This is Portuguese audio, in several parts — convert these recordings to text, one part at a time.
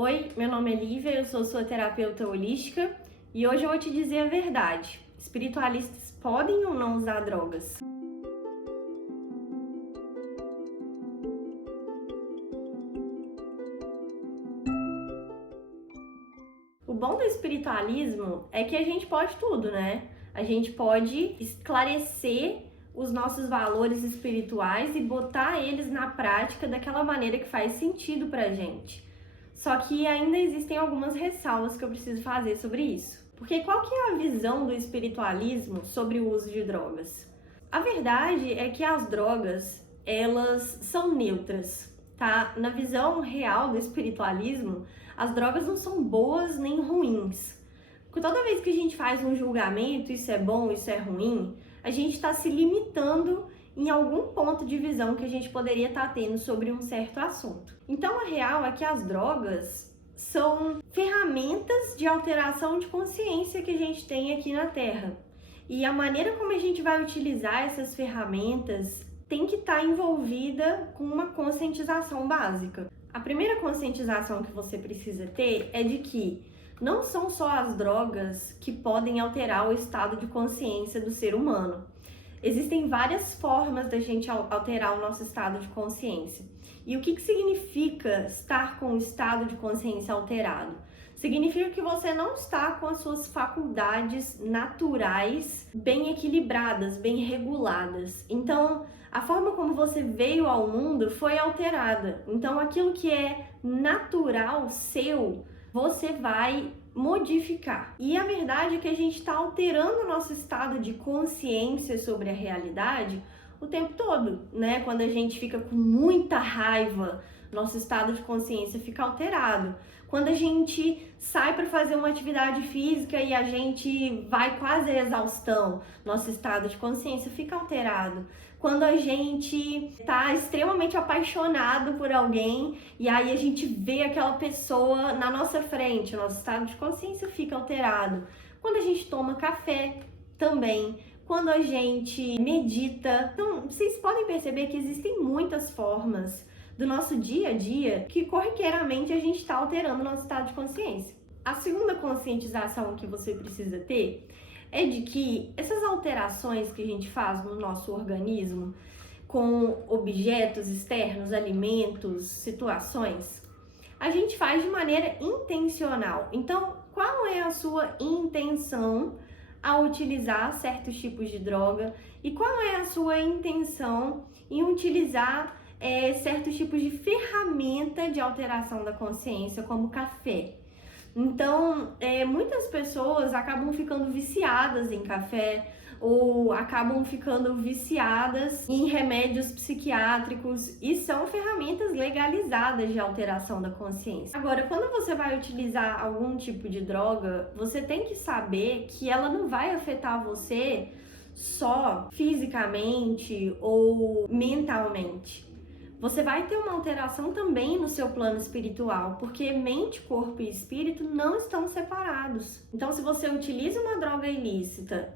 Oi, meu nome é Lívia, eu sou sua terapeuta holística e hoje eu vou te dizer a verdade. Espiritualistas podem ou não usar drogas? O bom do espiritualismo é que a gente pode tudo, né? A gente pode esclarecer os nossos valores espirituais e botar eles na prática daquela maneira que faz sentido pra gente. Só que ainda existem algumas ressalvas que eu preciso fazer sobre isso. Porque qual que é a visão do espiritualismo sobre o uso de drogas? A verdade é que as drogas, elas são neutras, tá? Na visão real do espiritualismo, as drogas não são boas nem ruins. Porque toda vez que a gente faz um julgamento, isso é bom, isso é ruim, a gente está se limitando em algum ponto de visão que a gente poderia estar tendo sobre um certo assunto. Então, a real é que as drogas são ferramentas de alteração de consciência que a gente tem aqui na Terra. E a maneira como a gente vai utilizar essas ferramentas tem que estar envolvida com uma conscientização básica. A primeira conscientização que você precisa ter é de que não são só as drogas que podem alterar o estado de consciência do ser humano. Existem várias formas da gente alterar o nosso estado de consciência. E o que significa estar com o estado de consciência alterado? Significa que você não está com as suas faculdades naturais bem equilibradas, bem reguladas. Então, a forma como você veio ao mundo foi alterada. Então, aquilo que é natural seu, você vai modificar. E a verdade é que a gente está alterando o nosso estado de consciência sobre a realidade o tempo todo, né? Quando a gente fica com muita raiva, nosso estado de consciência fica alterado. Quando a gente sai para fazer uma atividade física e a gente vai quase à exaustão, nosso estado de consciência fica alterado. Quando a gente está extremamente apaixonado por alguém e aí a gente vê aquela pessoa na nossa frente, nosso estado de consciência fica alterado. Quando a gente toma café também, quando a gente medita. Então, vocês podem perceber que existem muitas formas do nosso dia a dia que corriqueiramente a gente está alterando o nosso estado de consciência. A segunda conscientização que você precisa ter é de que essas alterações que a gente faz no nosso organismo com objetos externos, alimentos, situações, a gente faz de maneira intencional. Então, qual é a sua intenção ao utilizar certos tipos de droga e qual é a sua intenção em utilizar certos tipos de ferramenta de alteração da consciência, como café? Então, muitas pessoas acabam ficando viciadas em café ou acabam ficando viciadas em remédios psiquiátricos e são ferramentas legalizadas de alteração da consciência. Agora, quando você vai utilizar algum tipo de droga, você tem que saber que ela não vai afetar você só fisicamente ou mentalmente. Você vai ter uma alteração também no seu plano espiritual, porque mente, corpo e espírito não estão separados. Então, se você utiliza uma droga ilícita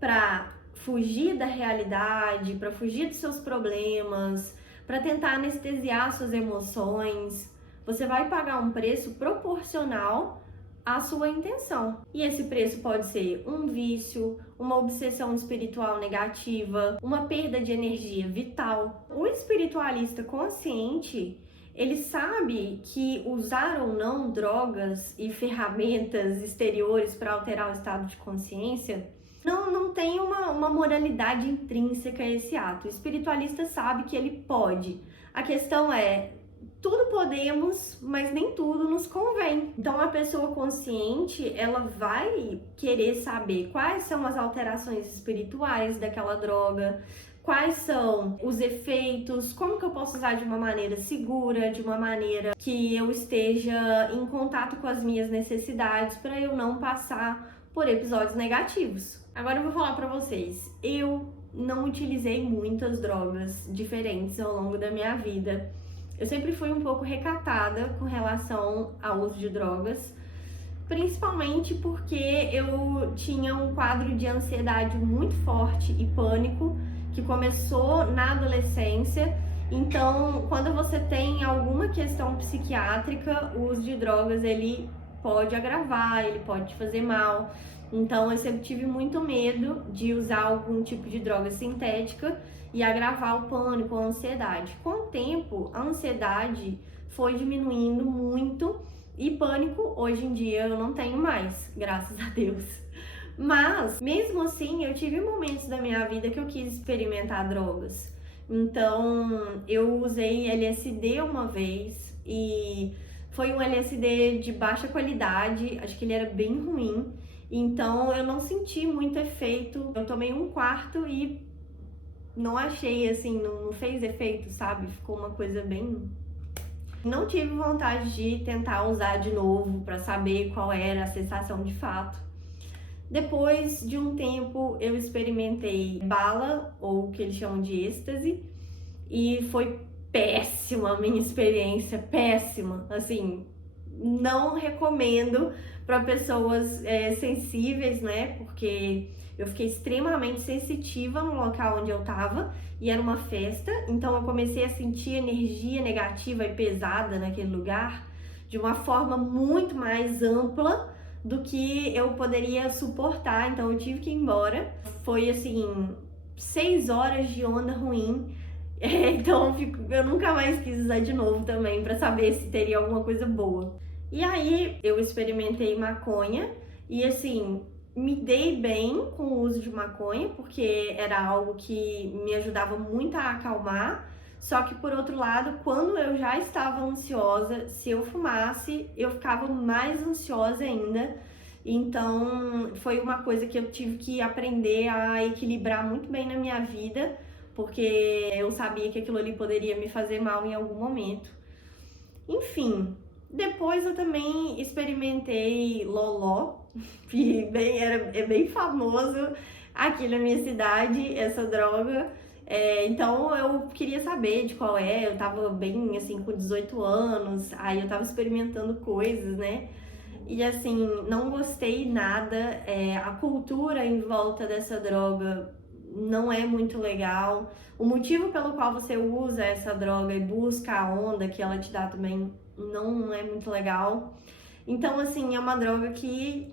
para fugir da realidade, para fugir dos seus problemas, para tentar anestesiar suas emoções, você vai pagar um preço proporcional à sua intenção. E esse preço pode ser um vício, uma obsessão espiritual negativa, uma perda de energia vital. O espiritualista consciente, ele sabe que usar ou não drogas e ferramentas exteriores para alterar o estado de consciência não tem uma moralidade intrínseca a esse ato. O espiritualista sabe que ele pode. A questão é, tudo podemos, mas nem tudo nos convém. Então, a pessoa consciente, ela vai querer saber quais são as alterações espirituais daquela droga, quais são os efeitos, como que eu posso usar de uma maneira segura, de uma maneira que eu esteja em contato com as minhas necessidades, para eu não passar por episódios negativos. Agora eu vou falar para vocês, eu não utilizei muitas drogas diferentes ao longo da minha vida. Eu sempre fui um pouco recatada com relação ao uso de drogas, principalmente porque eu tinha um quadro de ansiedade muito forte e pânico que começou na adolescência Então, quando você tem alguma questão psiquiátrica, o uso de drogas ele pode agravar, ele pode te fazer mal. Então, eu sempre tive muito medo de usar algum tipo de droga sintética e agravar o pânico, a ansiedade. Com o tempo, a ansiedade foi diminuindo muito e pânico, hoje em dia, eu não tenho mais, graças a Deus. Mas, mesmo assim, eu tive momentos da minha vida que eu quis experimentar drogas. Então, eu usei LSD uma vez e foi um LSD de baixa qualidade, acho que ele era bem ruim. Então, eu não senti muito efeito. Eu tomei um quarto e não achei, assim, não fez efeito, sabe? Ficou uma coisa bem... Não tive vontade de tentar usar de novo para saber qual era a sensação de fato. Depois de um tempo, eu experimentei bala, ou o que eles chamam de êxtase, e foi péssima a minha experiência, péssima. Assim, não recomendo para pessoas sensíveis, né? Porque eu fiquei extremamente sensitiva no local onde eu tava e era uma festa, então eu comecei a sentir energia negativa e pesada naquele lugar de uma forma muito mais ampla do que eu poderia suportar, então eu tive que ir embora. Foi assim, 6 horas de onda ruim. Então eu nunca mais quis usar de novo também para saber se teria alguma coisa boa. E aí eu experimentei maconha e assim, me dei bem com o uso de maconha, porque era algo que me ajudava muito a acalmar. Só que por outro lado, quando eu já estava ansiosa, se eu fumasse, eu ficava mais ansiosa ainda. Então foi uma coisa que eu tive que aprender a equilibrar muito bem na minha vida, porque eu sabia que aquilo ali poderia me fazer mal em algum momento. Enfim, depois eu também experimentei loló, que é bem famoso aqui na minha cidade, essa droga. Então eu queria saber de qual é, eu tava bem assim com 18 anos, aí eu tava experimentando coisas, né? E assim, não gostei nada, a cultura em volta dessa droga não é muito legal. O motivo pelo qual você usa essa droga e busca a onda que ela te dá também não é muito legal. Então, assim, é uma droga que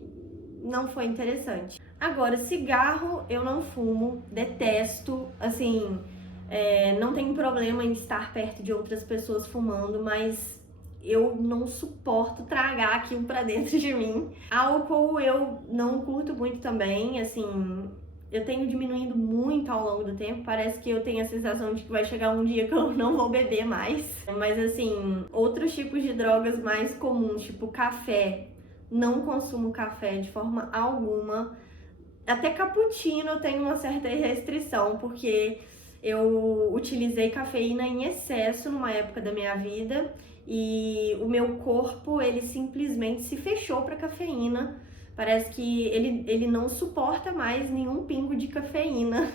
não foi interessante. Agora, cigarro eu não fumo, detesto, assim, não tenho problema em estar perto de outras pessoas fumando, mas eu não suporto tragar aquilo pra dentro de mim. Álcool eu não curto muito também, assim, eu tenho diminuindo muito ao longo do tempo, parece que eu tenho a sensação de que vai chegar um dia que eu não vou beber mais. Mas assim, outros tipos de drogas mais comuns, tipo café, não consumo café de forma alguma. Até cappuccino eu tenho uma certa restrição, porque eu utilizei cafeína em excesso numa época da minha vida e o meu corpo, ele simplesmente se fechou para cafeína. Parece que ele não suporta mais nenhum pingo de cafeína.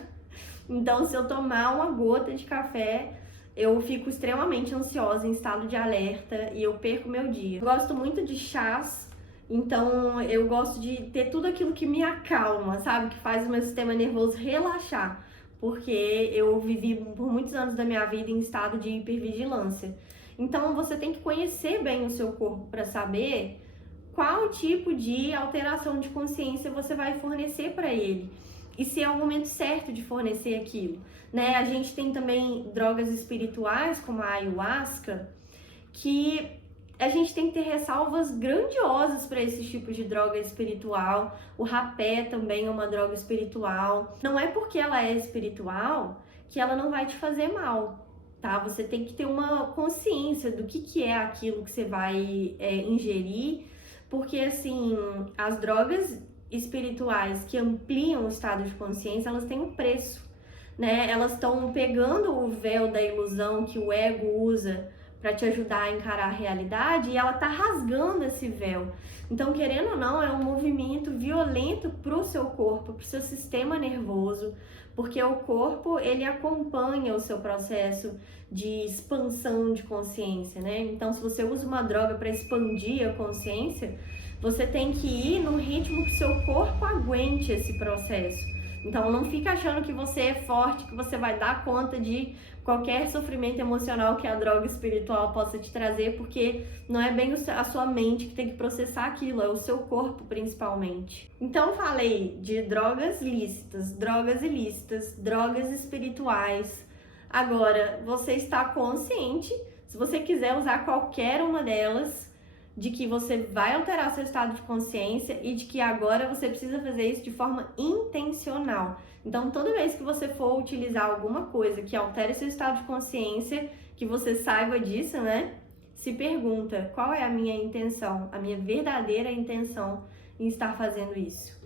Então, se eu tomar uma gota de café, eu fico extremamente ansiosa, em estado de alerta e eu perco meu dia. Eu gosto muito de chás, então eu gosto de ter tudo aquilo que me acalma, sabe? Que faz o meu sistema nervoso relaxar. Porque eu vivi por muitos anos da minha vida em estado de hipervigilância. Então, você tem que conhecer bem o seu corpo para saber qual tipo de alteração de consciência você vai fornecer para ele e se é o momento certo de fornecer aquilo, né? A gente tem também drogas espirituais como a ayahuasca, que a gente tem que ter ressalvas grandiosas para esses tipos de droga espiritual. O rapé também é uma droga espiritual. Não é porque ela é espiritual que ela não vai te fazer mal, tá? Você tem que ter uma consciência do que é aquilo que você vai ingerir. Porque, assim, as drogas espirituais que ampliam o estado de consciência, elas têm um preço, né? Elas estão pegando o véu da ilusão que o ego usa para te ajudar a encarar a realidade e ela tá rasgando esse véu. Então, querendo ou não, é um movimento violento pro seu corpo, pro seu sistema nervoso, porque o corpo, ele acompanha o seu processo de expansão de consciência, né? Então, se você usa uma droga para expandir a consciência, você tem que ir no ritmo que seu corpo aguente esse processo. Então não fica achando que você é forte, que você vai dar conta de qualquer sofrimento emocional que a droga espiritual possa te trazer, porque não é bem a sua mente que tem que processar aquilo, é o seu corpo principalmente. Então falei de drogas lícitas, drogas ilícitas, drogas espirituais. Agora, você está consciente, se você quiser usar qualquer uma delas, de que você vai alterar seu estado de consciência e de que agora você precisa fazer isso de forma intencional. Então, toda vez que você for utilizar alguma coisa que altere seu estado de consciência, que você saiba disso, né? Se pergunta, qual é a minha intenção, a minha verdadeira intenção em estar fazendo isso?